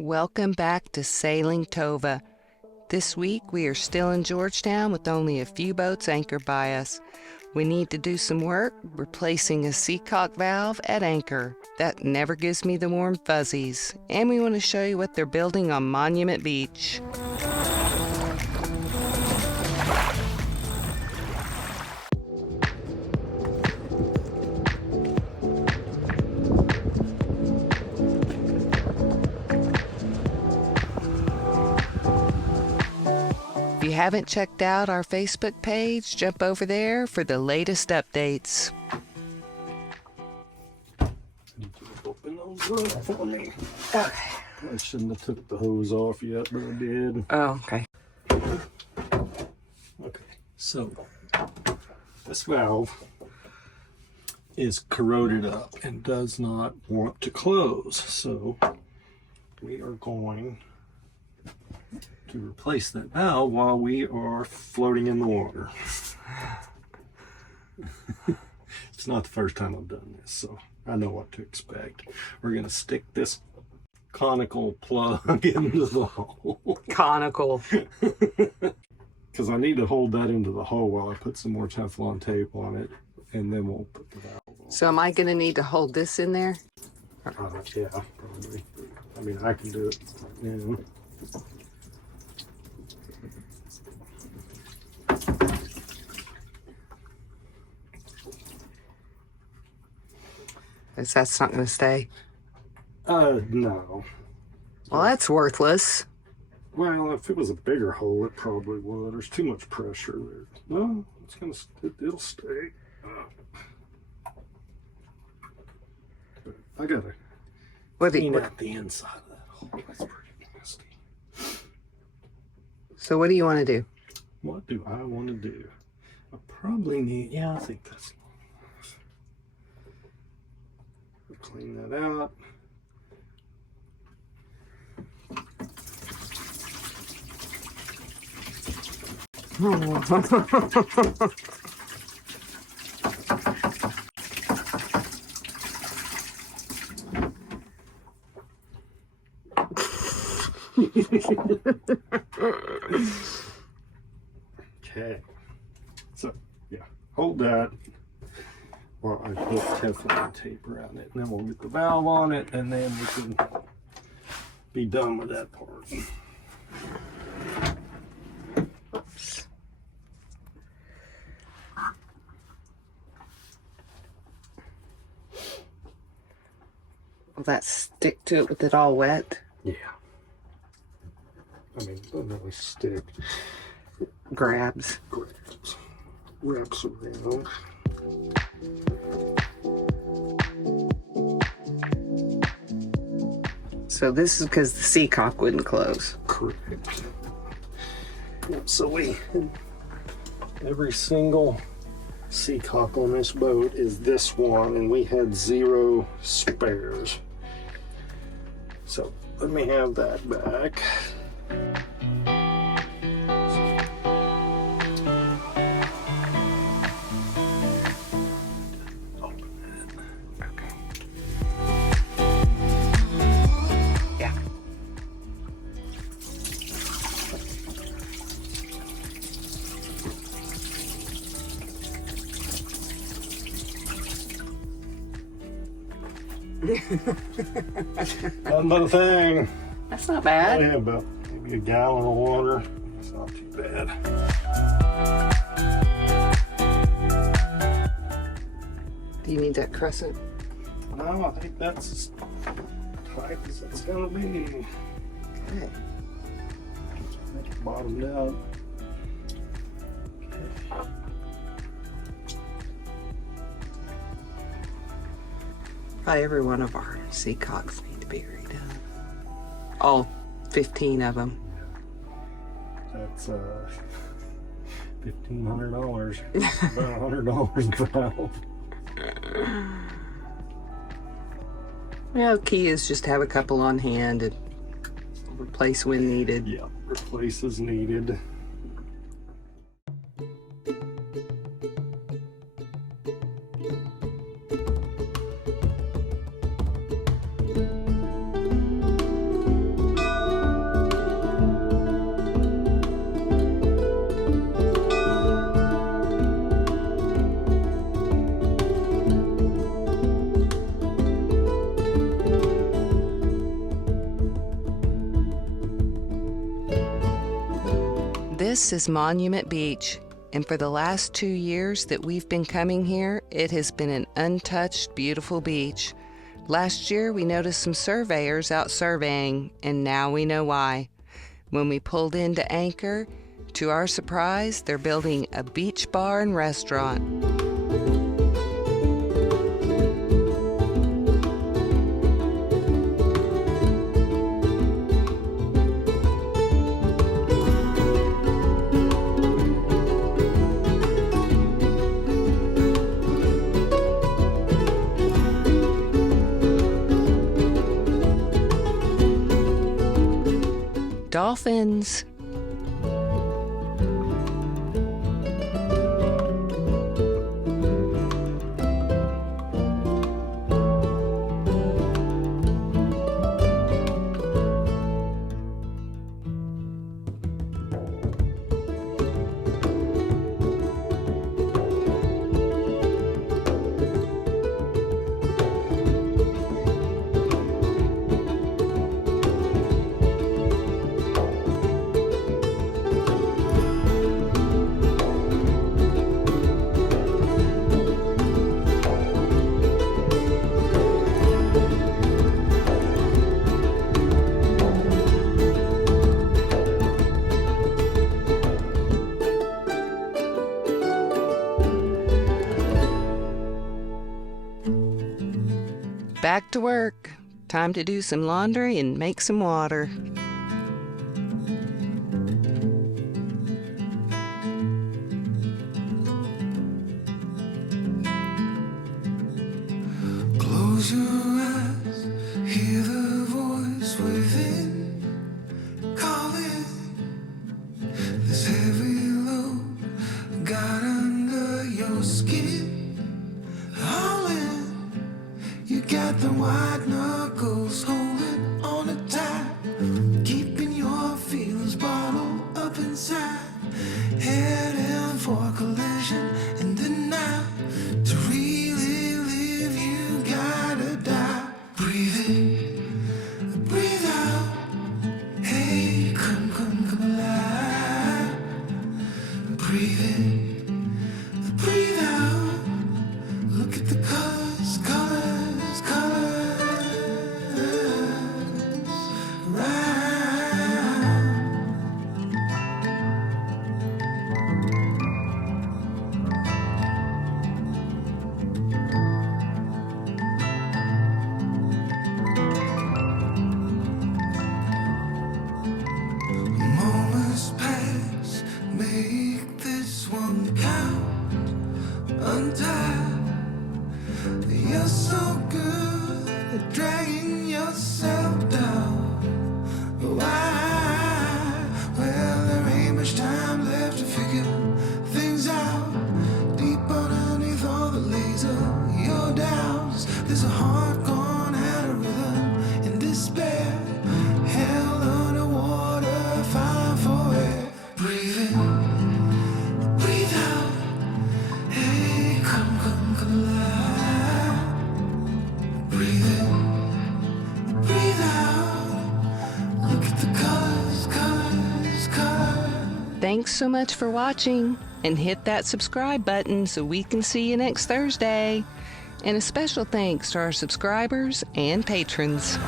Welcome back to Sailing Tova. This week we are still in Georgetown with only a few boats anchored by us. We need to do some work replacing a Seacock valve at anchor. That never gives me the warm fuzzies. And we want to show you what they're building on Monument Beach. If you haven't checked out our Facebook page, jump over there for the latest updates. Need you to open those up for me. Okay. I shouldn't have took the hose off yet, but I did. Oh, okay. Okay, so this valve is corroded up and does not want to close. So we are going to replace that valve while we are floating in the water. It's not the first time I've done this, so I know what to expect. We're going to stick this conical plug into the hole. Conical. Because I need to hold that into the hole while I put some more Teflon tape on it, and then we'll put the valve on. So am I going to need to hold this in there? Yeah, probably. I mean, I can do it right now. That's not going to stay. No. Well, that's worthless. Well, if it was a bigger hole, it probably would. There's too much pressure there. No, it'll stay. But I gotta clean out the inside of that hole. That's pretty nasty. So what do you want to do? What do I want to do? I probably need, I think that's enough. We'll clean that out. Okay, so yeah, hold that while I put Teflon tape around it, and then we'll get the valve on it, and then we can be done with that part. Oops. Will that stick to it with it all wet? Yeah. I mean, it doesn't really stick. Grabs. Wraps around. So this is because the Seacock wouldn't close. Correct. So every single Seacock on this boat is this one, and we had 0 spares. So let me have that back. Another thing. That's not bad. Yeah, about maybe a gallon of water. It's not too bad. Do you need that crescent? No, I think that's as tight as it's gonna be. Okay. Make it bottomed out. Okay. Probably every one of our Seacocks need to be redone. All 15 of them. That's $1,500. About $100 per valve. Well, key is just to have a couple on hand and replace when needed. Yeah, replace as needed. This is Monument Beach, and for the last 2 years that we've been coming here, it has been an untouched, beautiful beach. Last year, we noticed some surveyors out surveying, and now we know why. When we pulled into anchor, to our surprise, they're building a beach bar and restaurant. Dolphins. Back to work. Time to do some laundry and make some water. Close your eyes, hear the voice within, calling. This heavy load got under your skin, hauling. You got the white knuckles holding on it tight, keeping your feelings bottled up inside, heading for a collision in the night. To really live, you gotta die. Breathe in, breathe out. Hey, come alive. Breathe in, breathe out. Look at the colors, colors, colors. Right. Moments pass, make this one count. Untie. You're so good at dragging yourself down. Why? Well, there ain't much time left to figure things out. Deep underneath all the laser, your doubts. There's a heart gone out of rhythm in despair. Held underwater, fine for air. Breathe in, breathe out. Hey, come alive. Breathe in, breathe out. Look at the colors, colors, colors. Thanks so much for watching, and hit that subscribe button so we can see you next Thursday. And a special thanks to our subscribers and patrons.